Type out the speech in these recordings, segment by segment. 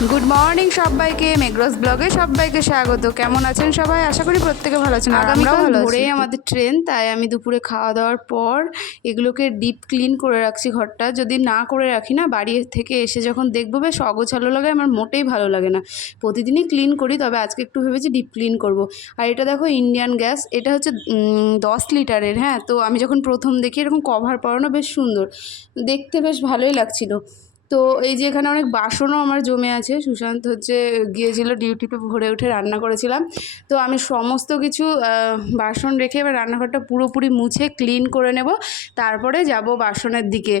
Good morning সবাইকে, মেগ্রোস ব্লগে সবাইকে স্বাগত। কেমন আছেন সবাই? আশা করি প্রত্যেকে ভালো আছেন। আগামীকাল ভোরেই আমাদের ট্রেন, তাই আমি দুপুরে খাওয়া দাওয়ার পর এগুলোকে ডিপ ক্লিন করে রাখছি ঘরটা। যদি না করে রাখি না, বাড়ি থেকে এসে যখন দেখবো বেশ অগোছালো লাগে, আমার মোটেই ভালো লাগে না। প্রতিদিনই ক্লিন করি, তবে আজকে একটু ভেবেছি ডিপ ক্লিন করব। আর এটা দেখো ইন্ডিয়ান গ্যাস, এটা হচ্ছে 10 লিটারের। হ্যাঁ, তো আমি যখন প্রথম দেখি এরকম কভার পরানো, বেশ সুন্দর দেখতে, বেশ ভালোই লাগছিল। তো এই যে এখানে অনেক বাসনও আমার জমে আছে। সুশান্ত গিয়েছিল ডিউটিতে, ভোরে উঠে রান্না করেছিলাম। তো আমি সমস্ত কিছু বাসন রেখে এবার রান্নাঘরটা পুরোপুরি মুছে ক্লিন করে নেব, তারপরে যাব বাসনের দিকে।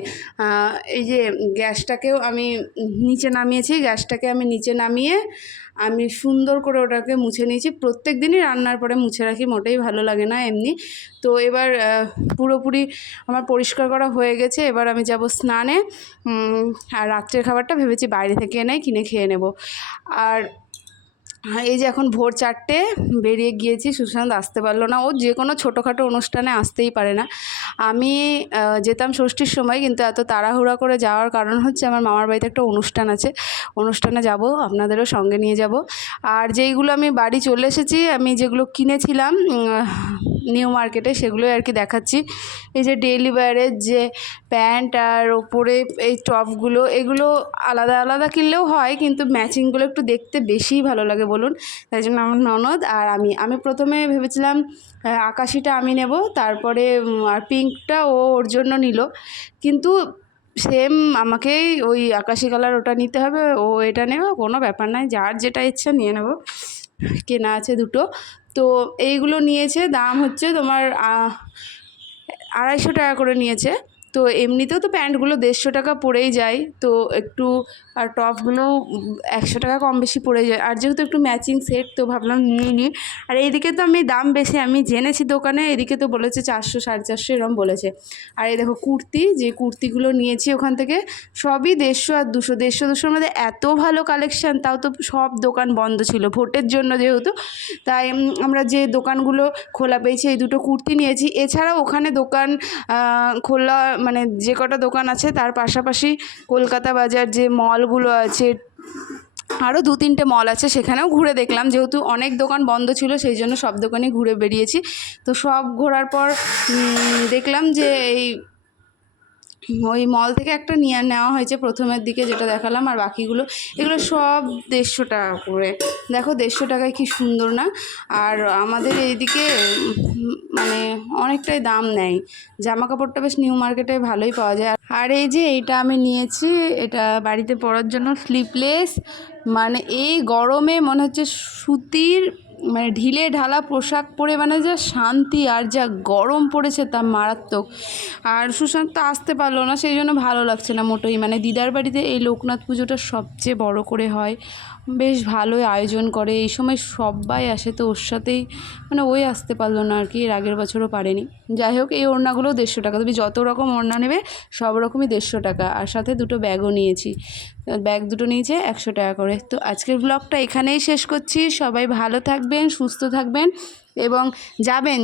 এই যে গ্যাসটাকেও আমি নিচে নামিয়েছি, গ্যাসটাকে আমি নিচে নামিয়ে আমি সুন্দর করে ওটাকে মুছে নিয়েছি। প্রত্যেক দিনই রান্নার পরে মুছে রাখি, মোটেই ভালো লাগে না এমনি। তো এবার পুরোপুরি আমার পরিষ্কার করা হয়ে গেছে। এবার আমি যাব স্নানে। আর রাত্রের খাবারটা ভেবেছি বাইরে থেকে এনে কিনে খেয়ে নেব। আর এই যে এখন ভোর 4টে, বেরিয়ে গিয়েছি। সুশান্ত আসতে পারলো না, ও যে কোনো ছোটোখাটো অনুষ্ঠানে আসতেই পারে না। আমি যেতাম ষষ্ঠীর সময়, কিন্তু এত তাড়াহুড়া করে যাওয়ার কারণ হচ্ছে আমার মামার বাড়িতে একটা অনুষ্ঠান আছে, অনুষ্ঠানে যাব, আপনাদেরও সঙ্গে নিয়ে যাব। আর যেইগুলো আমি বাড়ি চলে এসেছি, আমি যেগুলো কিনেছিলাম নিউ মার্কেটে, সেগুলোই আর কি দেখাচ্ছি। এই যে ডেইলি ওয়্যারের যে প্যান্ট আর ওপরে এই টপগুলো, এগুলো আলাদা আলাদা কিনলেও হয়, কিন্তু ম্যাচিংগুলো একটু দেখতে বেশিই ভালো লাগে বলুন। তাই জন্য আমার ননদ আর আমি প্রথমে ভেবেছিলাম আকাশিটা আমি নেব, তারপরে আর পিঙ্কটা ওর জন্য নিল। কিন্তু সেম আমাকেই ওই আকাশি কালার ওটা নিতে হবে, ও এটা নেবে, কোনো ব্যাপার নয়, যার যেটা ইচ্ছা নিয়ে নেব। কেনা আছে দুটো। তো এইগুলো নিয়েছে, দাম হচ্ছে তোমার 250 টাকা করে নিয়েছে। তো এমনিতেও তো প্যান্টগুলো 150 টাকা পড়েই যায়, তো একটু আর টপগুলোও 100 টাকা কম বেশি পড়ে যায়। আর যেহেতু একটু ম্যাচিং সেট, তো ভাবলাম নিয়ে নিই। আর এইদিকে তো আমি দাম বেশি আমি জেনেছি দোকানে, এদিকে তো বলেছে 400 450 এরকম বলেছে। আর এই দেখো কুর্তি, যে কুর্তিগুলো নিয়েছি ওখান থেকে, সবই 150 আর 200, 150 200-র মধ্যে এত ভালো কালেকশান। তাও তো সব দোকান বন্ধ ছিল ভোটের জন্য যেহেতু, তাই আমরা যে দোকানগুলো খোলা পেয়েছি এই দুটো কুর্তি নিয়েছি। এছাড়াও ওখানে দোকান খোলা, মানে যে কটা দোকান আছে তার পাশাপাশি কলকাতা বাজার যে মলগুলো আছে, আরও 2-3টে মল আছে, সেখানেও ঘুরে দেখলাম। যেহেতু অনেক দোকান বন্ধ ছিল, সেই জন্য সব দোকানে ঘুরে বেরিয়েছি। তো সব ঘোরার পর দেখলাম যে ওই মল থেকে একটা নেওয়া হয়েছে প্রথমের দিকে, যেটা দেখালাম। আর বাকিগুলো এগুলো সব 150 টাকা করে। দেখো 150 টাকায় কি সুন্দর না? আর আমাদের এইদিকে মানে অনেকটাই দাম নেয়। জামা কাপড়টা বেশ নিউ মার্কেটে ভালোই পাওয়া যায়। আর এই যে এইটা আমি নিয়েছি, এটা বাড়িতে পরার জন্য স্লিপলেস। মানে এই গরমে মনে হচ্ছে সুতির, মানে ঢিলে ঢালা পোশাক পরে মানে যা শান্তি, আর যা গরম পড়েছে তা মারাত্মক। আর সুশান্ত আসতে পারলো না, সেই জন্য ভালো লাগছে না মোটেই। মানে দিদার বাড়িতে এই লোকনাথ পুজোটা সবচেয়ে বড় করে হয়, বেশ ভালোই আয়োজন করে, এই সময় সবাই আসে। তো ওর সাথেই মানে ওই আসতে পারলো না আর কি, এর আগের বছরও পারেনি। যাই হোক, এই ওড়নাগুলো 150 টাকা। তুমি যত রকম ওড়না নেবে সব রকমই 150 টাকা। আর সাথে দুটো ব্যাগও নিয়েছি, ব্যাগ দুটো নিয়েছে 100 টাকা করে। তো আজকের ব্লগটা এখানেই শেষ করছি। সবাই ভালো থাকবেন, সুস্থ থাকবেন, এবং যাবেন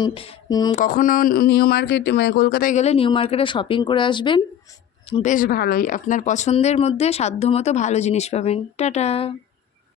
কখনো নিউ মার্কেট, মানে কলকাতায় গেলে নিউ মার্কেটে শপিং করে আসবেন, বেশ ভালোই আপনার পছন্দের মধ্যে সাধ্যমতো ভালো জিনিস পাবেন। টাটা।